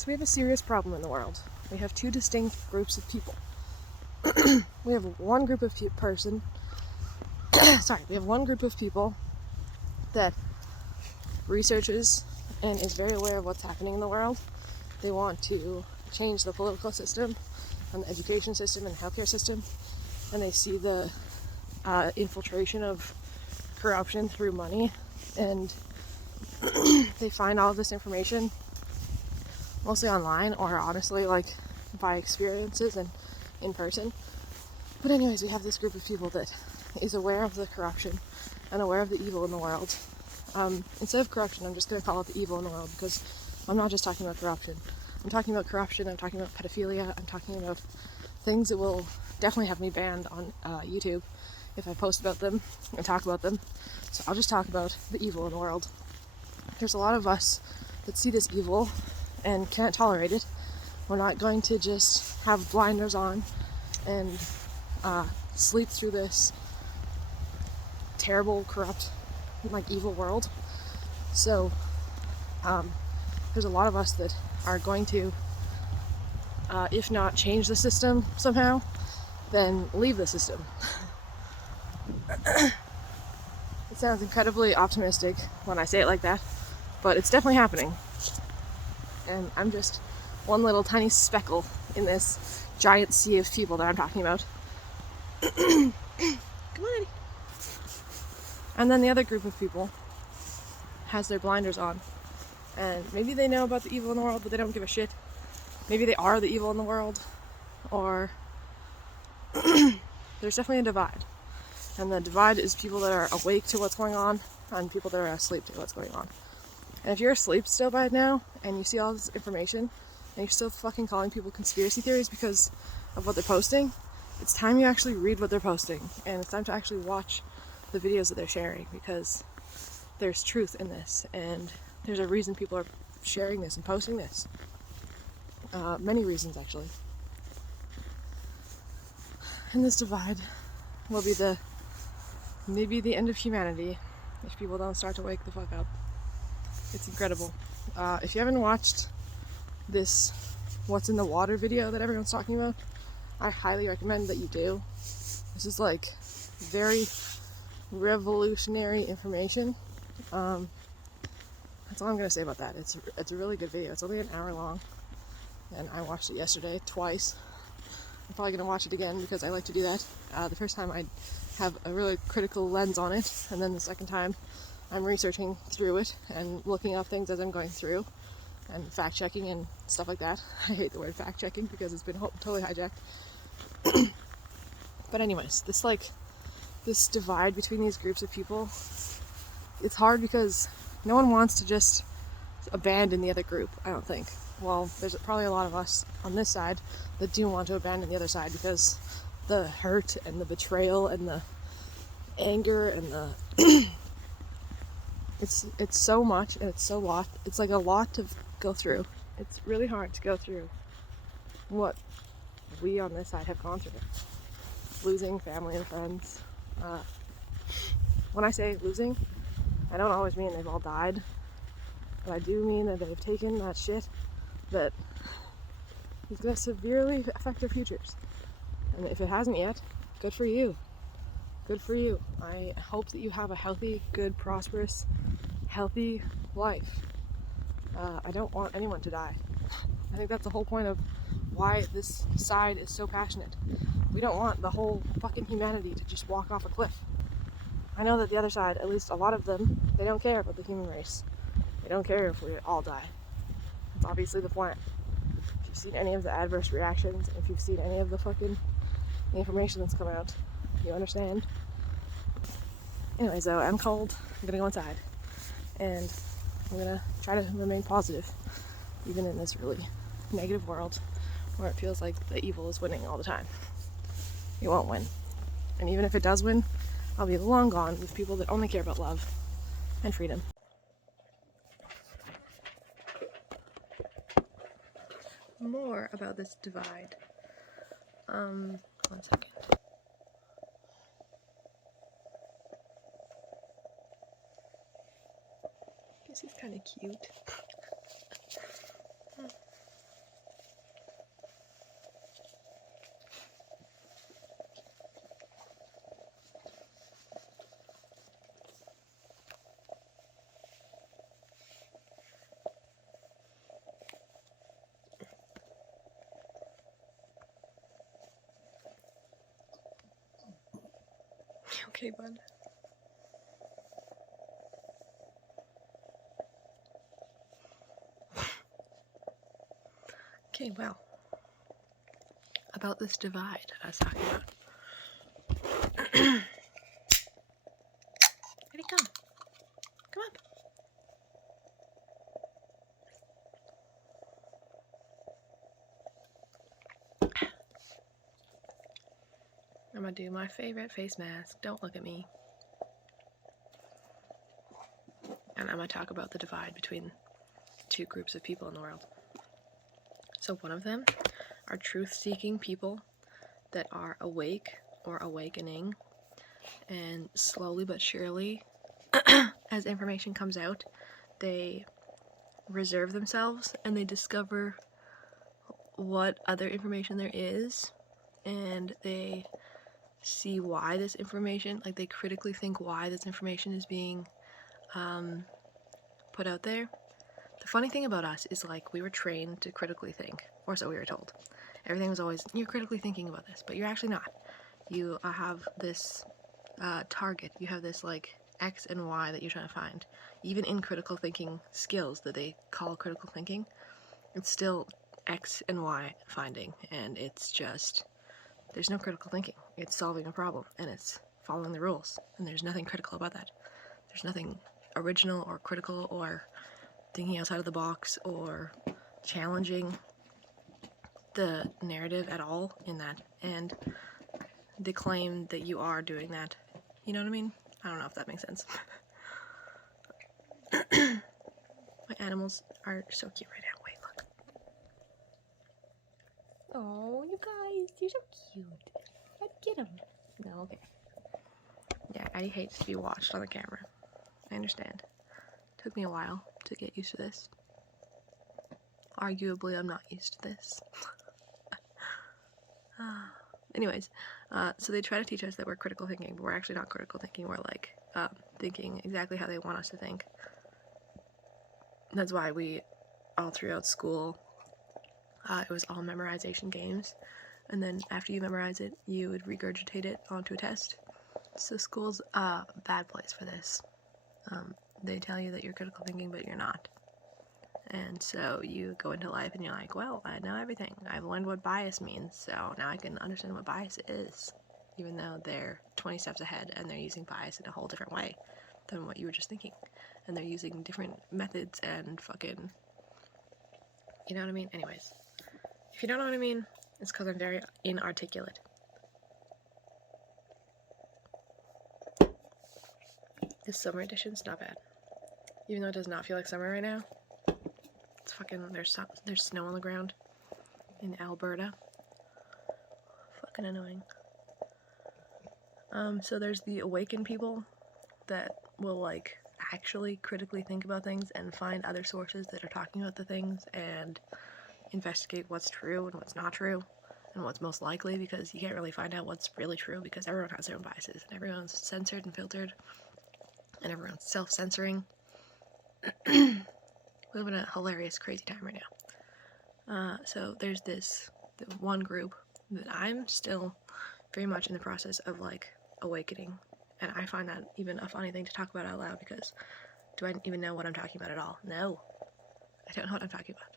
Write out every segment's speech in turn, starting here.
So we have a serious problem in the world. We have two distinct groups of people. We have one group of we have one group of people that researches and is very aware of what's happening in the world. They want to change the political system and the education system and the healthcare system, and they see the infiltration of corruption through money, and they find all of this information mostly online or honestly like by experiences and in person. But anyways, we have this group of people that is aware of the corruption and aware of the evil in the world. Instead of corruption, I'm just going to call it the evil in the world, because I'm not just talking about corruption. I'm talking about corruption, I'm talking about pedophilia, I'm talking about things that will definitely have me banned on YouTube if I post about them and talk about them. So I'll just talk about the evil in the world. There's a lot of us that see this evil and can't tolerate it. We're not going to just have blinders on and sleep through this terrible, corrupt, like evil world. So there's a lot of us that are going to, if not change the system somehow, then leave the system. It sounds incredibly optimistic when I say it like that, but it's definitely happening. And I'm just one little tiny speckle in this giant sea of people that I'm talking about. Come on, Eddie. And then the other group of people has their blinders on. And maybe they know about the evil in the world, but they don't give a shit. Maybe they are the evil in the world. Or there's definitely a divide. And the divide is people that are awake to what's going on and people that are asleep to what's going on. And if you're asleep still by now and you see all this information and you're still fucking calling people conspiracy theories because of what they're posting, it's time you actually read what they're posting. And it's time to actually watch the videos that they're sharing, because there's truth in this and there's a reason people are sharing this and posting this. Many reasons, actually. And this divide will be maybe the end of humanity if people don't start to wake the fuck up. It's incredible. If you haven't watched this What's in the Water video that everyone's talking about, I highly recommend that you do. This is like very revolutionary information. That's all I'm gonna say about that. It's a really good video. It's only an hour long, and I watched it yesterday twice. I'm probably gonna watch it again because I like to do that. The first time I have a really critical lens on it, and then the second time I'm researching through it and looking up things as I'm going through and fact checking and stuff like that. I hate the word fact checking because it's been totally hijacked. But anyways, this divide between these groups of people, it's hard because no one wants to just abandon the other group, I don't think. Well, there's probably a lot of us on this side that do want to abandon the other side because the hurt and the betrayal and the anger and the it's so much and it's like a lot to go through. It's really hard to go through what we on this side have gone through. Losing family and friends. When I say losing, I don't always mean they've all died, but I do mean that they've taken that shit that is going to severely affect their futures. And if it hasn't yet, good for you. Good for you. I hope that you have a healthy, good, prosperous, healthy life. I don't want anyone to die. I think that's the whole point of why this side is so passionate. We don't want the whole fucking humanity to just walk off a cliff. I know that the other side, at least a lot of them, they don't care about the human race. They don't care if we all die. It's obviously the plan. If you've seen any of the adverse reactions, if you've seen any of the fucking information that's come out, you understand. Anyways though, I'm cold. I'm gonna go inside. And I'm gonna try to remain positive, even in this really negative world where it feels like the evil is winning all the time. It won't win. And even if it does win, I'll be long gone with people that only care about love and freedom. More about this divide. 1 second. Guess he's kind of cute. Okay, bud. Okay, well, about this divide I was talking about. Where'd he come? Come up. I'm gonna do my favorite face mask. Don't look at me. And I'm gonna talk about the divide between two groups of people in the world. So one of them are truth-seeking people that are awake or awakening, and slowly but surely, as information comes out, they reserve themselves and they discover what other information there is, and they see why this information, like they critically think why this information is being put out there. The funny thing about us is, like, we were trained to critically think, or so we were told. Everything was always, you're critically thinking about this, but you're actually not. You have this target, you have this like X and Y that you're trying to find. Even in critical thinking skills that they call critical thinking, it's still X and Y finding, and it's just, there's no critical thinking. It's solving a problem, and it's following the rules, and there's nothing critical about that. There's nothing original or critical or thinking outside of the box or challenging the narrative at all in that, and they claim that you are doing that. You know what I mean? I don't know if that makes sense. My animals are so cute right now. Wait, look. Oh, you guys, you're so cute. Let's get them. No, okay. Yeah, Addie hates to be watched on the camera. I understand. Took me a while to get used to this. Arguably, I'm not used to this. Anyways, so they try to teach us that we're critical thinking, but we're actually not critical thinking. We're like thinking exactly how they want us to think. That's why we, all throughout school, it was all memorization games, and then after you memorize it, you would regurgitate it onto a test. So school's a bad place for this. They tell you that you're critical thinking, but you're not. And so you go into life and you're like, well, I know everything. I've learned what bias means, so now I can understand what bias is. Even though they're 20 steps ahead and they're using bias in a whole different way than what you were just thinking. And they're using different methods and fucking... You know what I mean? Anyways. If you don't know what I mean, it's because I'm very inarticulate. This summer edition's not bad. Even though it does not feel like summer right now. It's fucking, there's snow on the ground in Alberta. Fucking annoying. So there's the awakened people that will like actually critically think about things and find other sources that are talking about the things and investigate what's true and what's not true and what's most likely, because you can't really find out what's really true because everyone has their own biases and everyone's censored and filtered and everyone's self-censoring. We live in a hilarious, crazy time right now. So there's the one group that I'm still very much in the process of like awakening, and I find that even a funny thing to talk about out loud, because do I even know what I'm talking about at all? No, I don't know what I'm talking about.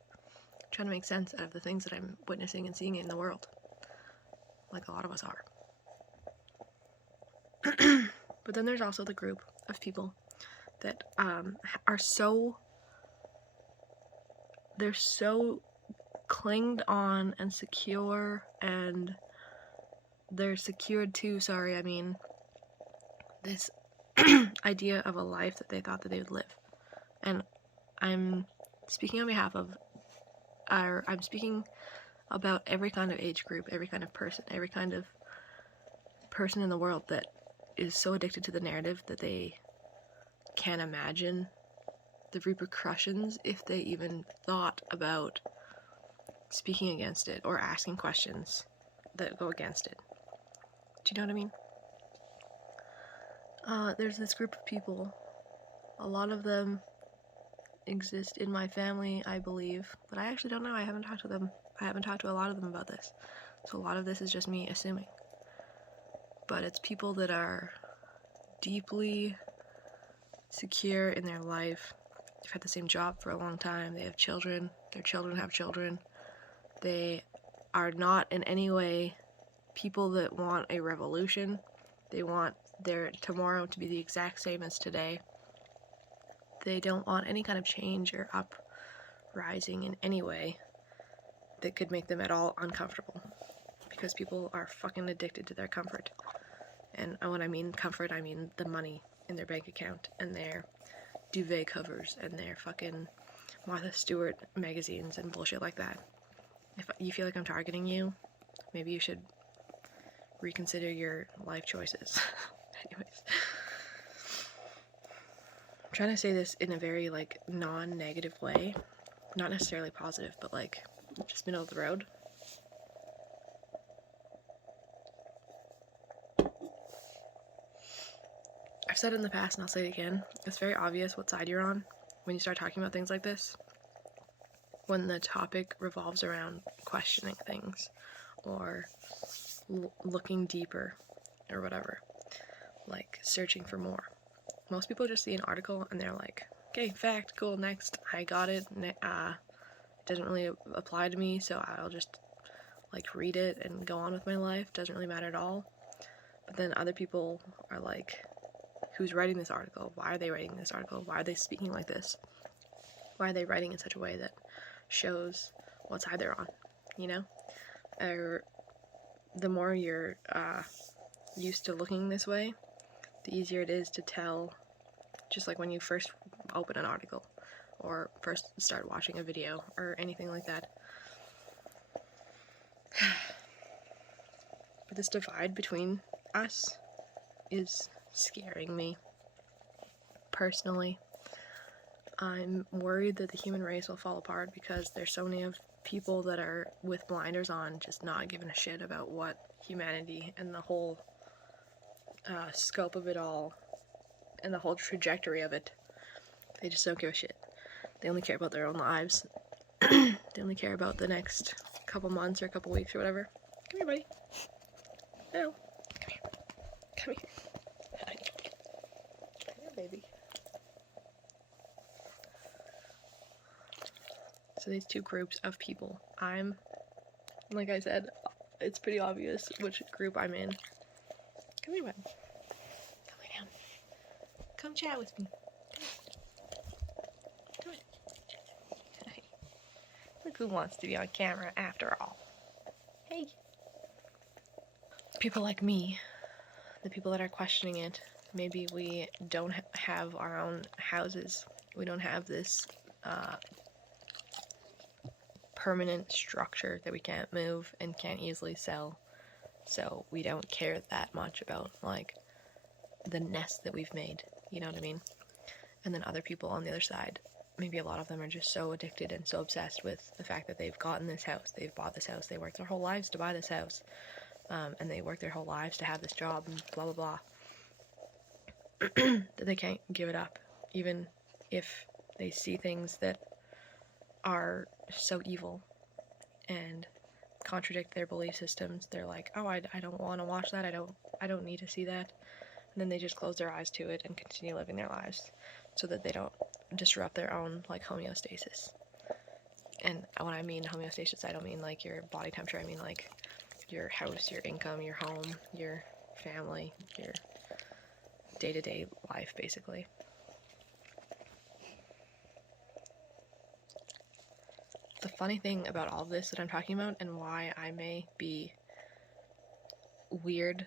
I'm trying to make sense out of the things that I'm witnessing and seeing in the world, like a lot of us are. But then there's also the group of people that are so, they're so clinged on and secure, and they're secured to, this idea of a life that they thought that they would live. And I'm speaking on behalf of, I'm speaking about every kind of age group, every kind of person, every kind of person in the world that is so addicted to the narrative that they can't imagine the repercussions if they even thought about speaking against it or asking questions that go against it. Do you know what I mean? There's this group of people, a lot of them exist in my family, I believe, but I actually don't know. I haven't talked to them. I haven't talked to a lot of them about this, so a lot of this is just me assuming. But it's people that are deeply secure in their life. They've had the same job for a long time. They have children. Their children have children. They are not in any way people that want a revolution. They want their tomorrow to be the exact same as today. They don't want any kind of change or uprising in any way that could make them at all uncomfortable. Because people are fucking addicted to their comfort. And when I mean comfort, I mean the money in their bank account and their duvet covers and their fucking Martha Stewart magazines and bullshit like that. If you feel like I'm targeting you, maybe you should reconsider your life choices. Anyways. I'm trying to say this in a very, like, non-negative way. Not necessarily positive, but, like, just middle of the road. I've said it in the past and I'll say it again. It's very obvious what side you're on when you start talking about things like this. When the topic revolves around questioning things or looking deeper or whatever, like searching for more. Most people just see an article and they're like, okay, fact, cool, next, I got it. It doesn't really apply to me, so I'll just like read it and go on with my life. Doesn't really matter at all. But then other people are like, who's writing this article? Why are they writing this article? Why are they speaking like this? Why are they writing in such a way that shows what side they're on, you know? Or the more you're used to looking this way, the easier it is to tell, just like when you first open an article or first start watching a video or anything like that. But this divide between us is scaring me. Personally, I'm worried that the human race will fall apart because there's so many of people that are with blinders on, just not giving a shit about what humanity and the whole scope of it all and the whole trajectory of it. They just don't give a shit. They only care about their own lives. They only care about the next couple months or couple weeks or whatever. Come here, buddy. No. Come here. Come here. Come here, baby. So these two groups of people. I'm, like I said, it's pretty obvious which group I'm in. Come here, bud. Come lay down. Come chat with me. Do it. Look who wants to be on camera after all. Hey. People like me, the people that are questioning it, maybe we don't have our own houses. We don't have this permanent structure that we can't move and can't easily sell. So we don't care that much about, like, the nest that we've made. You know what I mean? And then other people on the other side, maybe a lot of them are just so addicted and so obsessed with the fact that they've gotten this house, they've bought this house, they worked their whole lives to buy this house, and they worked their whole lives to have this job and blah blah blah, that they can't give it up, even if they see things that are so evil and contradict their belief systems. They're like, oh, I don't want to watch that, I don't need to see that, and then they just close their eyes to it and continue living their lives so that they don't disrupt their own, like, homeostasis. And when I mean homeostasis, I don't mean like your body temperature, I mean like your house, your income, your home, your family, your day-to-day life, basically. The funny thing about all of this that I'm talking about, and why I may be weird,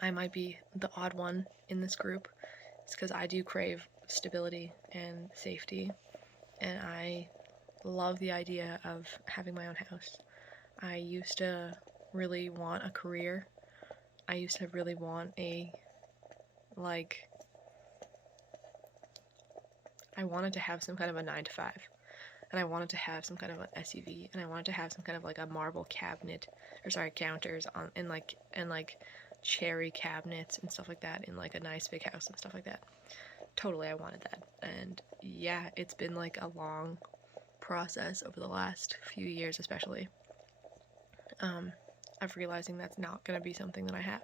I might be the odd one in this group, is because I do crave stability and safety, and I love the idea of having my own house. I used to really want a career. I used to really want I wanted to have some kind of a 9-to-5. And I wanted to have some kind of an SUV, and I wanted to have some kind of like a marble counters on, and like cherry cabinets and stuff like that in like a nice big house and stuff like that. Totally, I wanted that. And yeah, it's been like a long process over the last few years, especially, of realizing that's not going to be something that I have.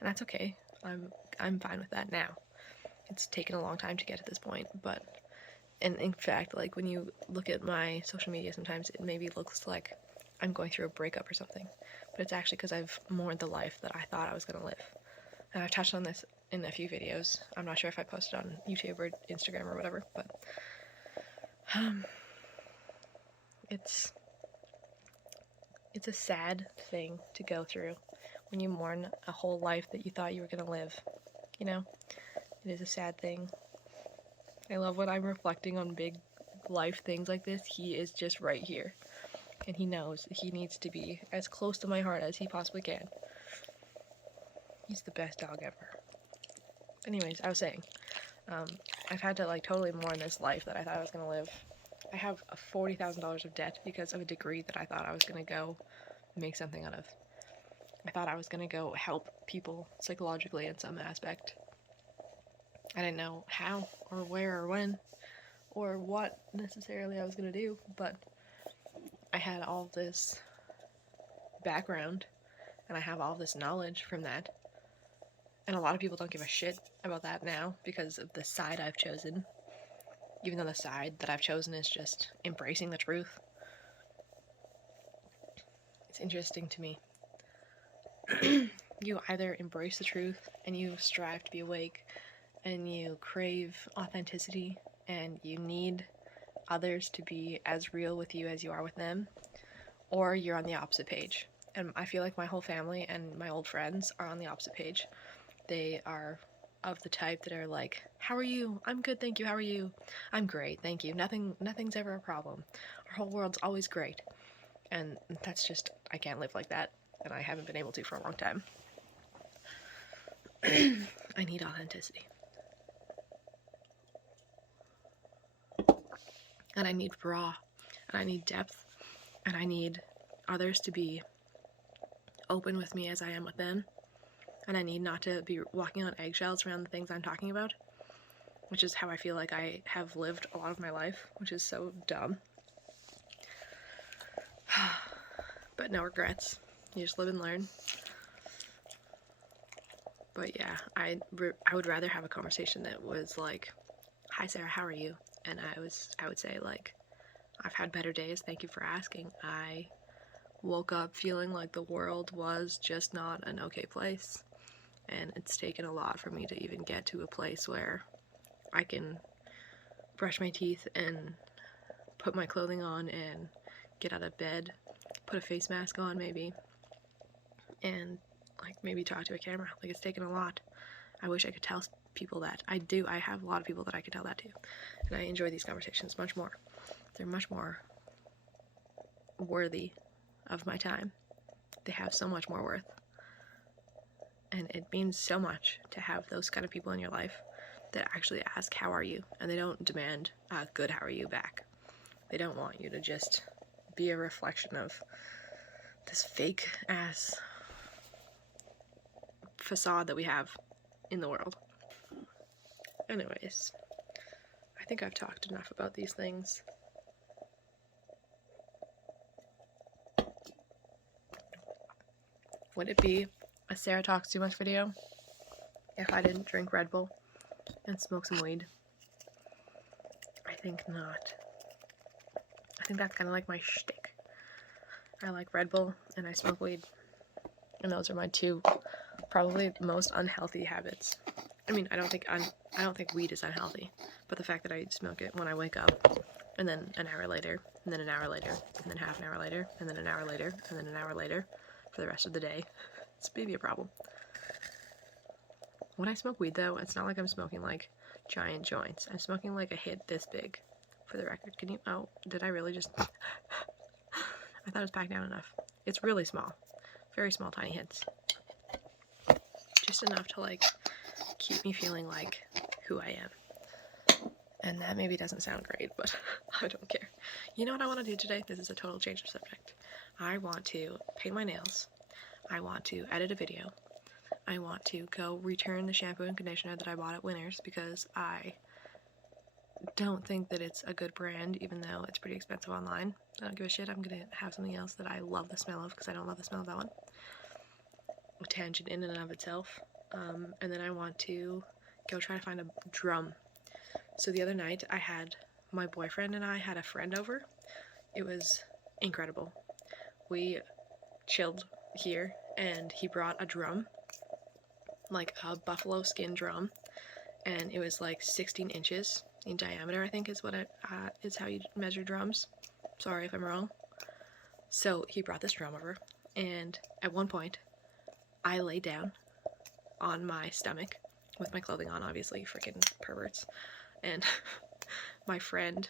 And that's okay. I'm I'm fine with that now. It's taken a long time to get to this point, but, and in fact, like, when you look at my social media, sometimes it maybe looks like I'm going through a breakup or something, but it's actually because I've mourned the life that I thought I was going to live. And I've touched on this in a few videos. I'm not sure if I posted on YouTube or Instagram or whatever, but it's a sad thing to go through when you mourn a whole life that you thought you were going to live, you know? It is a sad thing. I love when I'm reflecting on big life things like this. He is just right here, and he knows he needs to be as close to my heart as he possibly can. He's the best dog ever. Anyways, I was saying, I've had to like totally mourn this life that I thought I was going to live. I have $40,000 of debt because of a degree that I thought I was going to go make something out of. I thought I was going to go help people psychologically in some aspect. I didn't know how or where or when or what necessarily I was going to do, but I had all this background and I have all this knowledge from that. And a lot of people don't give a shit about that now because of the side I've chosen, even though the side that I've chosen is just embracing the truth. It's interesting to me. You either embrace the truth and you strive to be awake and you crave authenticity and you need others to be as real with you as you are with them, or you're on the opposite page. And I feel like my whole family and my old friends are on the opposite page. They are of the type that are like, how are you? I'm good, thank you. How are you? I'm great, thank you. Nothing's ever a problem. Our whole world's always great. And that's just, I can't live like that, and I haven't been able to for a long time. I need authenticity. And I need raw, and I need depth, and I need others to be open with me as I am with them. And I need not to be walking on eggshells around the things I'm talking about, which is how I feel like I have lived a lot of my life, which is so dumb. But no regrets. You just live and learn. But yeah, I would rather have a conversation that was like, hi Sarah, how are you? And I would say like, I've had better days, thank you for asking. I woke up feeling like the world was just not an okay place. And it's taken a lot for me to even get to a place where I can brush my teeth and put my clothing on and get out of bed, put a face mask on maybe, and like maybe talk to a camera. Like, it's taken a lot. I wish I could tell people that. I do. I have a lot of people that I could tell that to. And I enjoy these conversations much more. They're much more worthy of my time. They have so much more worth. And it means so much to have those kind of people in your life that actually ask, how are you? And they don't demand a good how are you back. They don't want you to just be a reflection of this fake ass facade that we have in the world. Anyways, I think I've talked enough about these things. Would it be a Sarah Talks Too Much video if I didn't drink Red Bull and smoke some weed? I think not. I think that's kind of like my shtick. I like Red Bull and I smoke weed. And those are my two probably most unhealthy habits. I mean, I don't think weed is unhealthy, but the fact that I smoke it when I wake up, and then an hour later, and then an hour later, and then half an hour later, and then an hour later, and then an hour later, for the rest of the day, it's maybe a problem. When I smoke weed though, it's not like I'm smoking like giant joints. I'm smoking like a hit this big, for the record. Can you, oh, did I really just, I thought it was packed down enough. It's really small, very small, tiny hits. Just enough to like keep me feeling like who I am. And that maybe doesn't sound great, but I don't care. You know what I want to do today? This is a total change of subject. I want to paint my nails. I want to edit a video. I want to go return the shampoo and conditioner that I bought at Winners because I don't think that it's a good brand, even though it's pretty expensive online. I don't give a shit. I'm going to have something else that I love the smell of because I don't love the smell of that one. A tangent in and of itself. and then I want to go try to find a drum. So the other night I had my boyfriend and I had a friend over. It was incredible. We chilled here and he brought a drum, like a buffalo skin drum, and it was like 16 inches in diameter, I think is what is how you measure drums. Sorry if I'm wrong. So he brought this drum over, and at one point I lay down on my stomach with my clothing on, obviously, freaking perverts, and my friend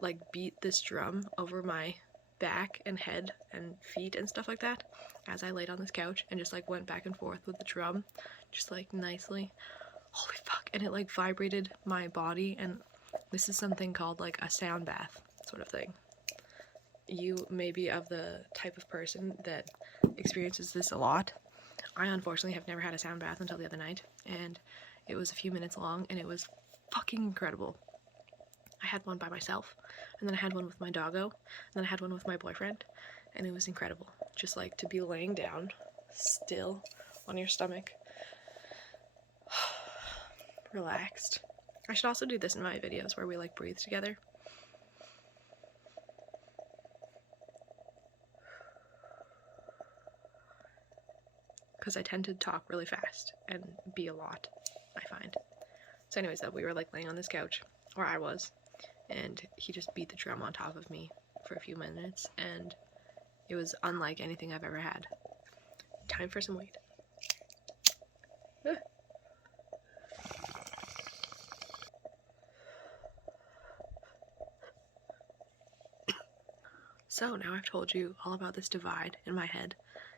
like beat this drum over my back and head and feet and stuff like that as I laid on this couch and just like went back and forth with the drum, just like nicely. Holy fuck. And it like vibrated my body, and this is something called like a sound bath sort of thing. You may be of the type of person that experiences this a lot. I unfortunately have never had a sound bath until the other night, and it was a few minutes long, and it was fucking incredible. I had one by myself, and then I had one with my doggo, and then I had one with my boyfriend, and it was incredible. Just like to be laying down still on your stomach, relaxed. I should also do this in my videos where we like breathe together. Because I tend to talk really fast and be a lot, I find. So anyways, though, we were like laying on this couch, or I was, and he just beat the drum on top of me for a few minutes, and it was unlike anything I've ever had. Time for some weed. So now I've told you all about this divide in my head,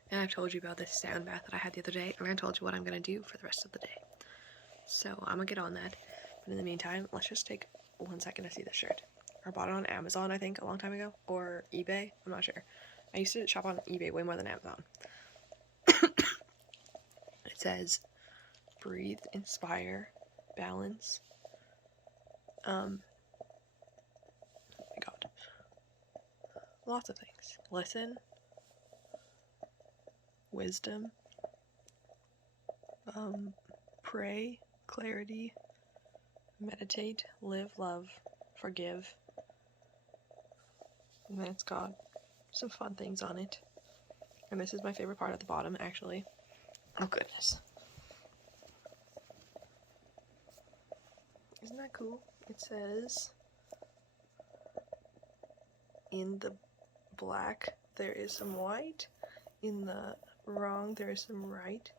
and I've told you about this sound bath that I had the other day, and I told you what I'm going to do for the rest of the day. So I'm going to get on that, but in the meantime, let's just take 1 second to see this shirt. I bought it on Amazon, I think, a long time ago, or eBay, I'm not sure. I used to shop on eBay way more than Amazon. It says, breathe, inspire, balance, oh my god, lots of things. Listen, wisdom, pray, clarity, meditate, live, love, forgive, and then it's got some fun things on it. And this is my favorite part at the bottom, actually. Oh goodness. Isn't that cool? It says, in the black there is some white, in the wrong there is some right,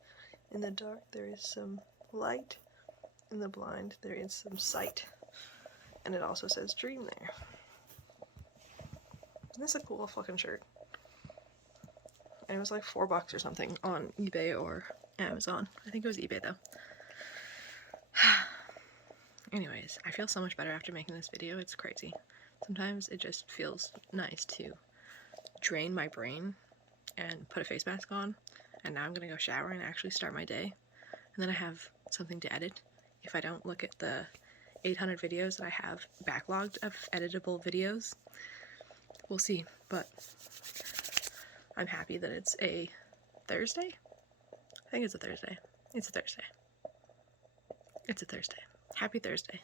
in the dark there is some light, in the blind there is some sight. And it also says dream there. Isn't this a cool fucking shirt? And it was like $4 or something on eBay or Amazon. I think it was eBay though. Anyways, I feel so much better after making this video. It's crazy. Sometimes it just feels nice to drain my brain and put a face mask on. And now I'm gonna go shower and actually start my day. And then I have something to edit. If I don't look at the 800 videos that I have backlogged of editable videos, we'll see. But I'm happy that it's a Thursday. I think it's a Thursday. It's a Thursday. It's a Thursday. Happy Thursday.